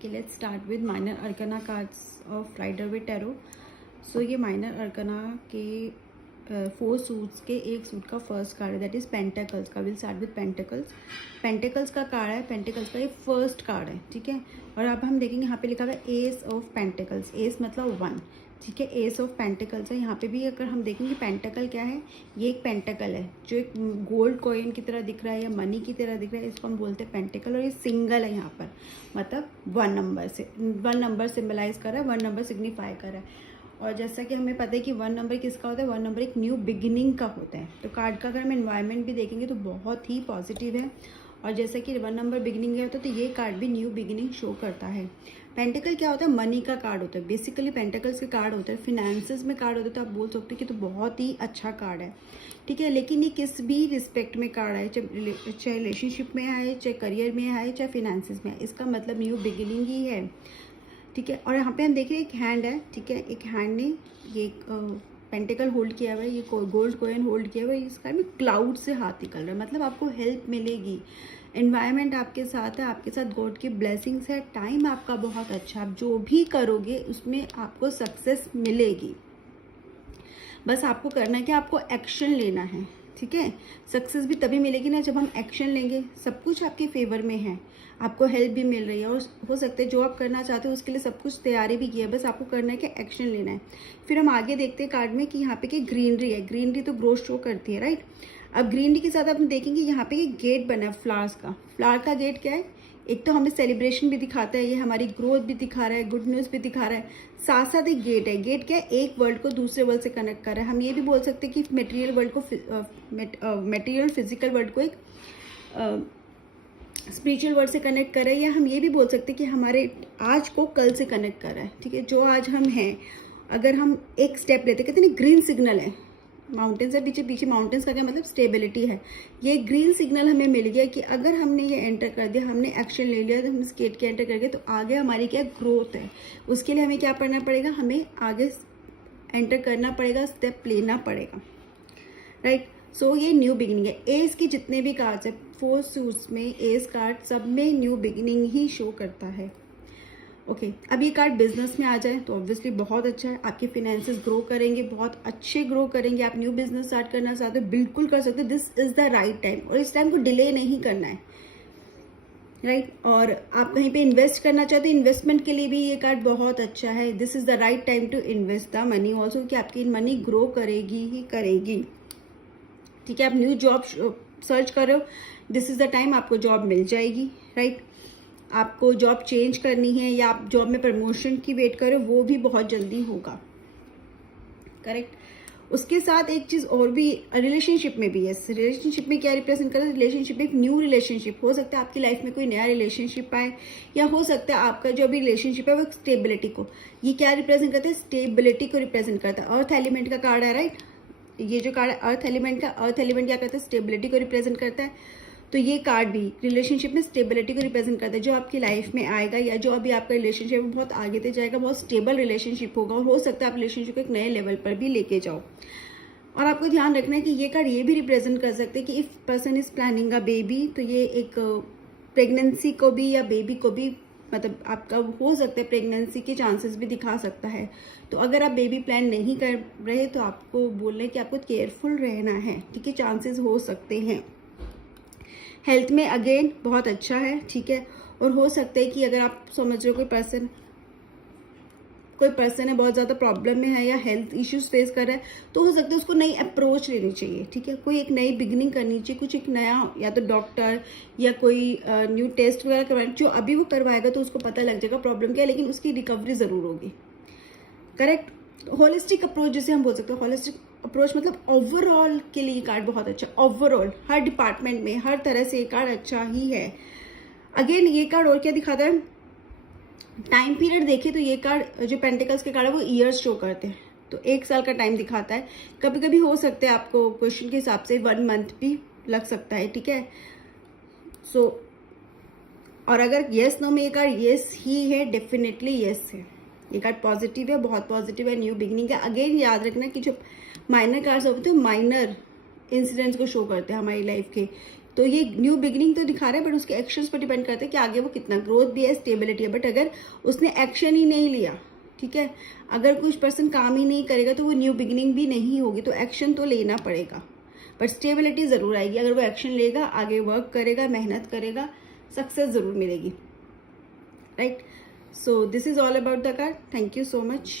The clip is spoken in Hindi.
Okay, let's start with minor arcana cards of Rider-Waite Tarot. So ये minor arcana के 4 सूट्स के एक सूट का फर्स्ट कार्ड है, दैट इज पेंटेकल्स का. Will start with pentacles. Pentacles का कार्ड है, पेंटेकल्स का ये फर्स्ट कार्ड है, ठीक है. और अब हम देखेंगे यहाँ पे लिखा हुआ है एस ऑफ पेंटेकल्स. एस मतलब 1, ठीक है. एस ऑफ पेंटेकल्स है. यहाँ पे भी अगर हम देखेंगे पेंटेकल क्या है, ये एक पेंटेकल है जो एक गोल्ड कॉइन की तरह दिख रहा है या मनी की तरह दिख रहा है, इसको हम बोलते हैं पेंटेकल. और ये सिंगल है यहाँ पर, मतलब 1 नंबर से 1 नंबर सिम्बलाइज कर रहा है, 1 नंबर सिग्निफाई कर रहा है. और जैसा कि हमें पता है कि 1 नंबर किसका होता है, 1 नंबर एक न्यू बिगिनिंग का होता है. तो कार्ड का अगर हम एनवायरनमेंट भी देखेंगे तो बहुत ही पॉजिटिव है. और जैसा कि 1 नंबर बिगिनिंग है, तो ये कार्ड भी न्यू बिगिनिंग शो करता है. पेंटिकल क्या होता है, मनी का कार्ड होता है. बेसिकली पेंटिकल्स के कार्ड होता है, फिनेंसेस में कार्ड होता है. तो आप बोल सकते हो कि तो बहुत ही अच्छा कार्ड है, ठीक है. लेकिन ये किस भी रिस्पेक्ट में कार्ड है, चाहे रिलेशनशिप में आए, चाहे करियर में आए, चाहे फिनेंसेस में आए, इसका मतलब न्यू बिगिनिंग ही है, ठीक है. और यहाँ पे हम देख रहे हैं एक हैंड है, ठीक है. एक हैंड ने ये पेंटिकल होल्ड किया हुआ है, ये गोल्ड कॉइन होल्ड किया हुआ है. इसका भी क्लाउड से हाथ निकल रहा है, मतलब आपको हेल्प मिलेगी. एनवायरनमेंट आपके साथ है, आपके साथ गॉड की ब्लेसिंग्स है. टाइम आपका बहुत अच्छा, आप जो भी करोगे उसमें आपको सक्सेस मिलेगी. बस आपको करना है कि आपको एक्शन लेना है, ठीक है. सक्सेस भी तभी मिलेगी ना जब हम एक्शन लेंगे. सब कुछ आपके फेवर में है, आपको हेल्प भी मिल रही है, और हो सकता है जो आप करना चाहते हो उसके लिए सब कुछ तैयारी भी की है. बस आपको करना है कि एक्शन लेना है. फिर हम आगे देखते हैं कार्ड में कि यहाँ पे कि ग्रीनरी है. ग्रीनरी तो ग्रोथ शो करती है, राइट. अब ग्रीनरी के साथ आप देखेंगे यहाँ पे एक गेट बना है फ्लावर्स का. फ्लावर का गेट क्या है, एक तो हमें सेलिब्रेशन भी दिखाता है, ये हमारी ग्रोथ भी दिखा रहा है, गुड न्यूज़ भी दिखा रहा है. साथ साथ एक गेट है. गेट क्या है, एक वर्ल्ड को दूसरे वर्ल्ड से कनेक्ट कर रहा है. हम ये भी बोल सकते हैं कि मटेरियल वर्ल्ड को मटेरियल फिजिकल वर्ल्ड को एक स्पिरिचुअल वर्ल्ड से कनेक्ट कर रहा है. या हम ये भी बोल सकते हैं कि हमारे आज को कल से कनेक्ट कर रहा है, ठीक है. जो आज हम हैं, अगर हम एक स्टेप लेते, कहते हैं ग्रीन सिग्नल है. माउंटेन्स है पीछे, पीछे माउंटेन्स का क्या मतलब, स्टेबिलिटी है. ये ग्रीन सिग्नल हमें मिल गया कि अगर हमने ये एंटर कर दिया, हमने एक्शन ले लिया, तो हम इस गेट के एंटर कर गए, तो आगे हमारी क्या ग्रोथ है. उसके लिए हमें क्या करना पड़ेगा, हमें आगे एंटर करना पड़ेगा, स्टेप लेना पड़ेगा, राइट. सो ये न्यू बिगिनिंग है. एस की जितने भी कार्ड्स है 4 सूट्स में, एस कार्ड सब में न्यू बिगिनिंग ही शो करता है. ओके, अब ये कार्ड बिजनेस में आ जाए तो ऑब्वियसली बहुत अच्छा है. आपके फिनेंसेस ग्रो करेंगे, बहुत अच्छे ग्रो करेंगे. आप न्यू बिजनेस स्टार्ट करना चाहते हो, बिल्कुल कर सकते हो. This is the right time, और इस टाइम को डिले नहीं करना है, राइट. और आप कहीं पे इन्वेस्ट करना चाहते हो, इन्वेस्टमेंट के लिए भी ये कार्ड बहुत अच्छा है. This is the right time to invest the money also, कि आपकी मनी ग्रो करेगी ही करेगी, ठीक है. आप न्यू जॉब सर्च कर रहे हो, दिस इज द टाइम आपको जॉब मिल जाएगी, राइट. आपको जॉब चेंज करनी है या आप जॉब में प्रमोशन की वेट कर रहे हो, वो भी बहुत जल्दी होगा, करेक्ट. उसके साथ एक चीज और भी, रिलेशनशिप में भी, यस, रिलेशनशिप में क्या रिप्रेजेंट करता है, रिलेशनशिप में एक न्यू रिलेशनशिप हो सकता है. आपकी लाइफ में कोई नया रिलेशनशिप आए, या हो सकता है आपका जो भी रिलेशनशिप है वो स्टेबिलिटी को, ये क्या रिप्रेजेंट करता है, स्टेबिलिटी को रिप्रेजेंट करता है. अर्थ एलिमेंट का कार्ड है, राइट. ये जो कार्ड है अर्थ एलिमेंट का, अर्थ एलिमेंट क्या करता है, स्टेबिलिटी को रिप्रेजेंट करता है. तो ये कार्ड भी रिलेशनशिप में स्टेबिलिटी को रिप्रेजेंट करता है. जो आपकी लाइफ में आएगा, या जो अभी आपका रिलेशनशिप बहुत आगे तक जाएगा, बहुत स्टेबल रिलेशनशिप होगा, और हो सकता है आप रिलेशनशिप को एक नए लेवल पर भी लेके जाओ. और आपको ध्यान रखना है कि ये कार्ड ये भी रिप्रेजेंट कर सकते हैं कि if person is planning a baby, तो ये एक प्रेगनेंसी को भी या बेबी को भी, मतलब आपका हो सकता है प्रेगनेंसी के चांसेस भी दिखा सकता है. तो अगर आप बेबी प्लान नहीं कर रहे तो आपको बोल रहे हैं कि आपको केयरफुल रहना है, ठीक है. चांसेस हो सकते हैं. हेल्थ में अगेन बहुत अच्छा है, ठीक है. और हो सकता है कि अगर आप समझ रहे हो कोई पर्सन है बहुत ज़्यादा प्रॉब्लम में है या हेल्थ इश्यूज फेस कर रहा है, तो हो सकता है उसको नई अप्रोच लेनी चाहिए, ठीक है. कोई एक नई बिगिनिंग करनी चाहिए, कुछ एक नया, या तो डॉक्टर या कोई न्यू टेस्ट वगैरह करवाना. जो अभी वो करवाएगा तो उसको पता लग जाएगा प्रॉब्लम क्या है, लेकिन उसकी रिकवरी ज़रूर होगी, करेक्ट. होलिस्टिक अप्रोच जिसे हम बोल सकते हैं, होलिस्टिक अप्रोच मतलब ओवरऑल के लिए कार्ड बहुत अच्छा. ओवरऑल हर डिपार्टमेंट में, हर तरह से ये कार्ड अच्छा ही है. अगेन ये कार्ड और क्या दिखाता है, टाइम पीरियड देखे तो ये कार्ड जो पेंटिकल्स के कार्ड है वो ईयर्स शो करते हैं, तो 1 साल का टाइम दिखाता है. कभी कभी हो सकता है आपको क्वेश्चन के हिसाब से 1 मंथ भी लग सकता है, ठीक है. सो और अगर येस नो में ये कार्ड येस ही है, डेफिनेटली येस है. ये कार्ड पॉजिटिव है, बहुत पॉजिटिव है, न्यू बिगिनिंग है. अगेन याद रखना कि जो माइनर कार्ड्स होते हैं माइनर इंसिडेंट्स को शो करते हैं हमारी लाइफ के, तो ये न्यू बिगिनिंग तो दिखा रहा है, बट उसके एक्शंस पर डिपेंड करता है कि आगे वो कितना, ग्रोथ भी है, स्टेबिलिटी है। बट अगर उसने एक्शन ही नहीं लिया, ठीक है, अगर कुछ पर्सन काम ही नहीं करेगा तो वो न्यू बिगिनिंग भी नहीं होगी। तो एक्शन तो लेना पड़ेगा, बट स्टेबिलिटी ज़रूर आएगी। अगर वो एक्शन लेगा, आगे वर्क करेगा, मेहनत करेगा, सक्सेस ज़रूर मिलेगी, right. So this is all about the card. Thank you so much.